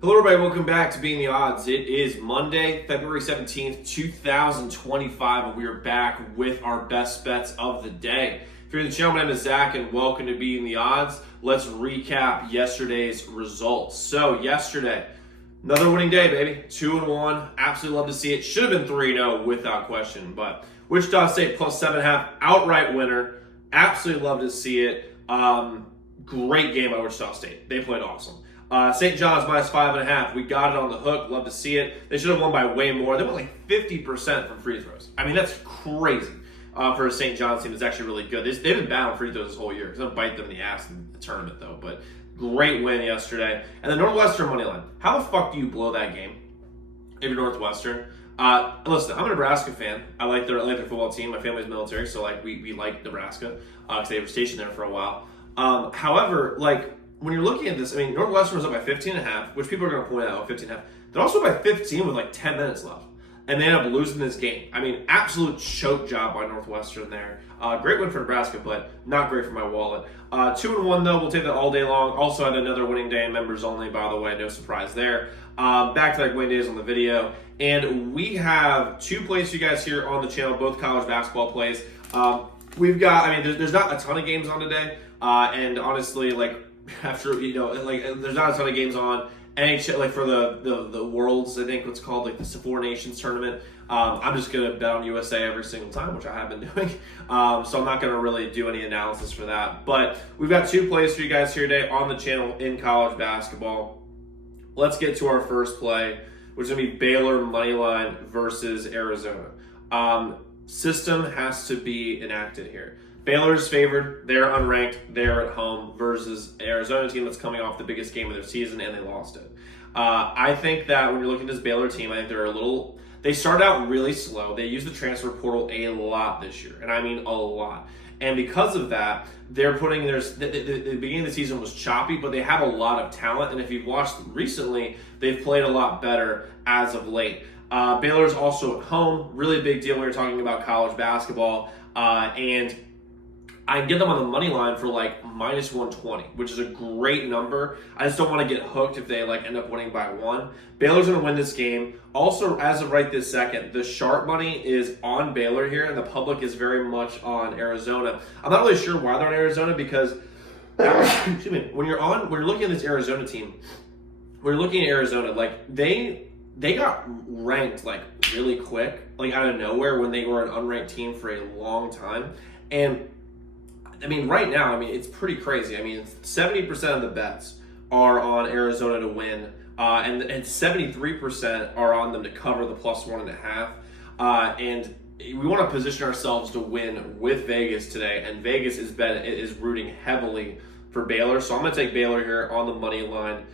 Hello everybody, welcome back to Being the Odds. It is Monday, February 17th, 2025, and we are back with our best bets of the day. If you're in the channel, my name is Zach, and welcome to Being the Odds. Let's recap yesterday's results. So yesterday, another winning day, baby. 2-1, absolutely love to see it. Should have been 3-0 without question, but Wichita State plus 7.5, outright winner. Absolutely love to see it. Great game by Wichita State. They played awesome. St. John's minus 5.5. We got it on the hook. Love to see it. They should have won by way more. They went like 50% from free throws. I mean, that's crazy for a St. John's team. It's actually really good. They've been bad on free throws this whole year. It's going to bite them in the ass in the tournament, though. But great win yesterday. And the Northwestern money line. How the fuck do you blow that game if you're Northwestern? Listen, I'm a Nebraska fan. I like their football team. My family's military, so like we like Nebraska because they were stationed there for a while. However, like, when you're looking at this, I mean, Northwestern was up by 15.5, which people are going to point out, 15.5. They're also by 15 with like 10 minutes left. And they end up losing this game. I mean, absolute choke job by Northwestern there. Great win for Nebraska, but not great for my wallet. 2-1 though, we'll take that all day long. Also had another winning day in members only, by the way, no surprise there. Back to like winning days on the video. And we have two plays for you guys here on the channel, both college basketball plays. We've got, I mean, there's not a ton of games on today. And honestly, like, after, like, there's not a ton of games on NHL, like for the Worlds, I think what's called like the Four Nations tournament. I'm just gonna bet on USA every single time, which I have been doing. So I'm not gonna really do any analysis for that. But we've got two plays for you guys here today on the channel in college basketball. Let's get to our first play, which is gonna be Baylor moneyline versus Arizona. System has to be enacted here. Baylor's favored. They're unranked. They're at home versus Arizona team that's coming off the biggest game of their season, and they lost it. I think that when you're looking at this Baylor team, I think they started out really slow. They used the transfer portal a lot this year, and I mean a lot. And because of that, they're putting the beginning of the season was choppy, but they have a lot of talent. And if you've watched recently, they've played a lot better as of late. Baylor's also at home. Really big deal when you're talking about college basketball. And I can get them on the money line for like minus 120, which is a great number. I just don't want to get hooked if they like end up winning by one. Baylor's going to win this game. Also, as of right this second, the sharp money is on Baylor here, and the public is very much on Arizona. I'm not really sure why they're on Arizona because, excuse me, when you're looking at this Arizona team, when you're looking at Arizona, like they got ranked like really quick, like out of nowhere when they were an unranked team for a long time, and I mean, right now, I mean, it's pretty crazy. I mean, 70% of the bets are on Arizona to win, and 73% are on them to cover the plus 1.5. And we want to position ourselves to win with Vegas today, and Vegas is rooting heavily for Baylor. So I'm going to take Baylor here on the money line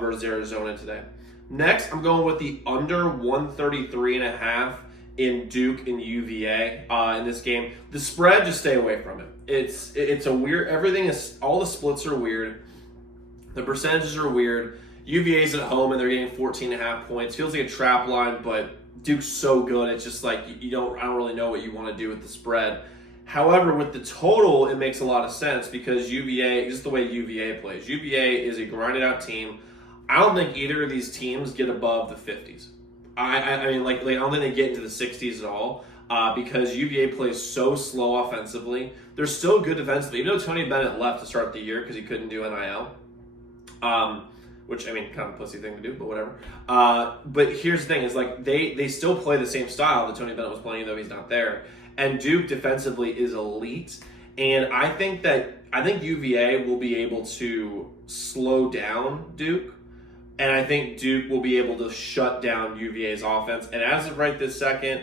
versus Arizona today. Next, I'm going with the under 133.5 in Duke and UVA in this game. The spread, just stay away from it. It's a weird, all the splits are weird. The percentages are weird. UVA's at home and they're getting 14.5 points. Feels like a trap line, but Duke's so good. It's just like I don't really know what you want to do with the spread. However, with the total, it makes a lot of sense because UVA, just the way UVA plays. UVA is a grinded out team. I don't think either of these teams get above the 50s. I mean, like I don't think they get into the 60s at all because UVA plays so slow offensively. They're still good defensively. Even though Tony Bennett left to start the year because he couldn't do NIL, which, I mean, kind of a pussy thing to do, but whatever. But here's the thing, is like they still play the same style that Tony Bennett was playing, though he's not there. And Duke defensively is elite. And I think UVA will be able to slow down Duke. And I think Duke will be able to shut down UVA's offense. And as of right this second,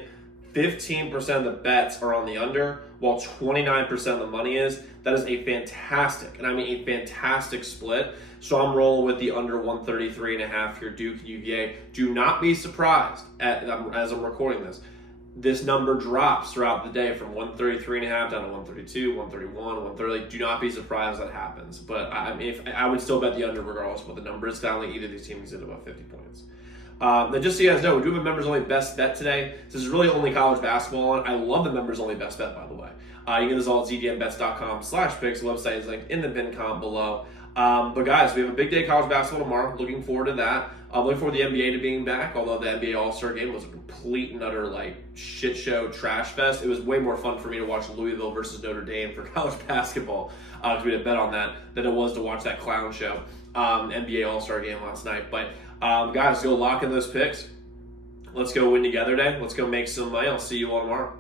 15% of the bets are on the under, while 29% of the money is. That is a fantastic, and I mean a fantastic split. So I'm rolling with the under 133.5 here, Duke and UVA. Do not be surprised as I'm recording this. This number drops throughout the day from 133.5 down to 132, 131, 130. Like, do not be surprised that happens. But I mean, I would still bet the under regardless of what the number is. I don't think either of these teams get above 50 points. Now, just so you guys know, we do have a members only best bet today. This is really only college basketball on. I love the members only best bet, by the way. You can get this all at zdmbets.com/picks. The website is linked in the pin comment below. But guys, we have a big day of college basketball tomorrow. Looking forward to that. I'm looking forward to the NBA to being back, although the NBA All-Star game was a complete and utter shit show, trash fest. It was way more fun for me to watch Louisville versus Notre Dame for college basketball, because we had a bet on that, than it was to watch that clown show, NBA All-Star game last night. But guys, go lock in those picks. Let's go win together today. Let's go make some money. I'll see you all tomorrow.